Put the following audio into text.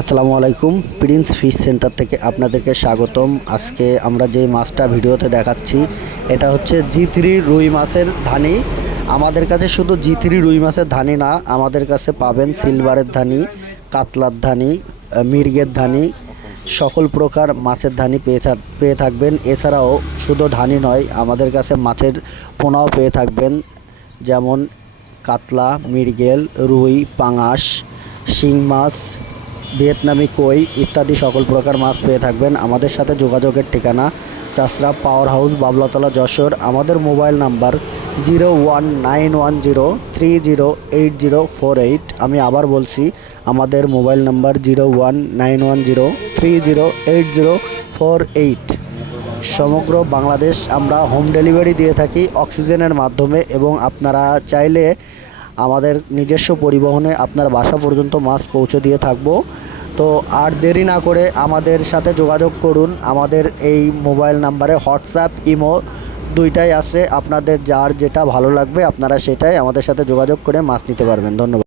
আসসালামু আলাইকুম। Prince fish centre থেকে আপনাদেরকে স্বাগতম। আজকে আমরা যে মাছটা ভিডিওতে দেখাচ্ছি, এটা হচ্ছে জি থ্রি রুই মাছের ধানি। আমাদের কাছে শুধু জি থ্রি রুই মাছের ধানি না, আমাদের কাছে পাবেন সিলভারের ধানি, কাতলার ধানি, মির্গের ধানি, সকল প্রকার মাছের ধানি পেয়ে পেয়ে থাকবেন। এছাড়াও শুধু ধানি নয়, আমাদের কাছে মাছের পোনাও পেয়ে থাকবেন। যেমন কাতলা মৃগেল রুই, পাঙাশ, শিং মাছ ভিয়েতনামি কই ইত্যাদি সকল প্রকার মাছ পেয়ে থাকবেন। আমাদের সাথে যোগাযোগের ঠিকানা চাষরা পাওয়ার হাউস, বাবলাতলা, যশোর। আমাদের mobile number zero one nine one zero three zero eight zero four eight. আমি আবার বলছি, আমাদের mobile number zero one nine one zero three zero eight zero four eight. সমগ্র বাংলাদেশ আমরা হোম ডেলিভারি দিয়ে থাকি অক্সিজেনের মাধ্যমে এবং আপনারা চাইলে আমাদের নিজস্ব পরিবহনে আপনার বাসা পর্যন্ত মাছ পৌঁছে দিয়ে থাকব। তো আর দেরি না করে আমাদের সাথে যোগাযোগ করুন। আমাদের এই মোবাইল নাম্বারে হোয়াটসঅ্যাপ, ইমো দুইটাই আছে। আপনাদের যার যেটা ভালো লাগবে, আপনারা সেটাই আমাদের সাথে যোগাযোগ করে মাছ নিতে পারবেন। ধন্যবাদ।